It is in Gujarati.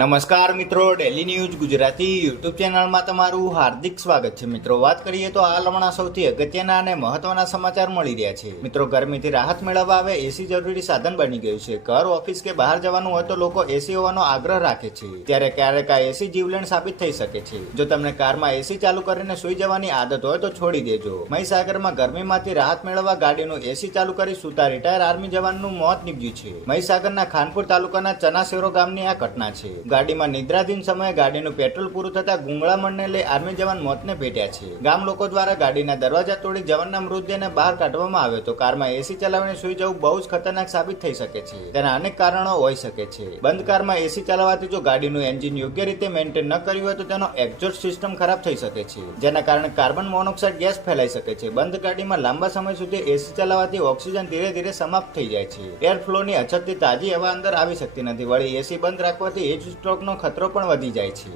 નમસ્કાર મિત્રો, ડેલી ન્યૂઝ ગુજરાતી યુટ્યુબ ચેનલમાં તમારું હાર્દિક સ્વાગત છે. મિત્રો, વાત કરીએ તો હાલ હમણાં સૌથી અગત્યના અને મહત્વના સમાચાર મળી રહ્યા છે. મિત્રો, ગરમીથી રાહત મેળવવા હવે એસી જરૂરી સાધન બની ગયું છે. ઘર, ઓફિસ કે બહાર જવાનું હોય તો લોકો એસી હોવાનો આગ્રહ રાખે છે, ત્યારે ક્યારેક આ એસી જીવલેણ સાબિત થઈ શકે છે. જો તમને કારમાં એસી ચાલુ કરીને સુઈ જવાની આદત હોય તો છોડી દેજો. મહીસાગરમાં ગરમીમાંથી રાહત મેળવવા ગાડીનું એસી ચાલુ કરી સુતા રિટાયર આર્મી જવાનનું મોત નીપજ્યું છે. મહીસાગરના ખાનપુર તાલુકાના ચનાસેરો ગામની આ ઘટના છે. ગાડીમાં નિદ્રાધીન સમયે ગાડીનું પેટ્રોલ પૂરું થતા ગુંગળામણને લઈ આર્મી જવાન મોતને ભેટ્યા છે. ગામ લોકો દ્વારા ગાડીના દરવાજા તોડી જવાનના મૃતદેહને બહાર કાઢવામાં આવ્યો તો કારમાં એસી ચલાવીને સુઈ જવું બહુ જ ખતરનાક સાબિત થઈ શકે છે. તેના અનેક કારણો હોઈ શકે છે. બંધ કારમાં એસી ચલાવવાથી જો ગાડીનું એન્જિન યોગ્ય રીતે મેન્ટેન ન કર્યું હોય તો તેનો એક્ઝોસ્ટ સિસ્ટમ ખરાબ થઈ શકે છે, જેના કારણે કાર્બન મોનોક્સાઇડ ગેસ ફેલાઈ શકે છે. બંધ ગાડીમાં લાંબા સમય સુધી એસી ચલાવવાથી ઓક્સિજન ધીરે ધીરે સમાપ્ત થઈ જાય છે. એર ફ્લોની અછતથી તાજી હવા અંદર આવી શકતી નથી. વળી એસી બંધ રાખવાથી હીટ સ્ટ્રોકનો ખતરો પણ વધી જાય છે.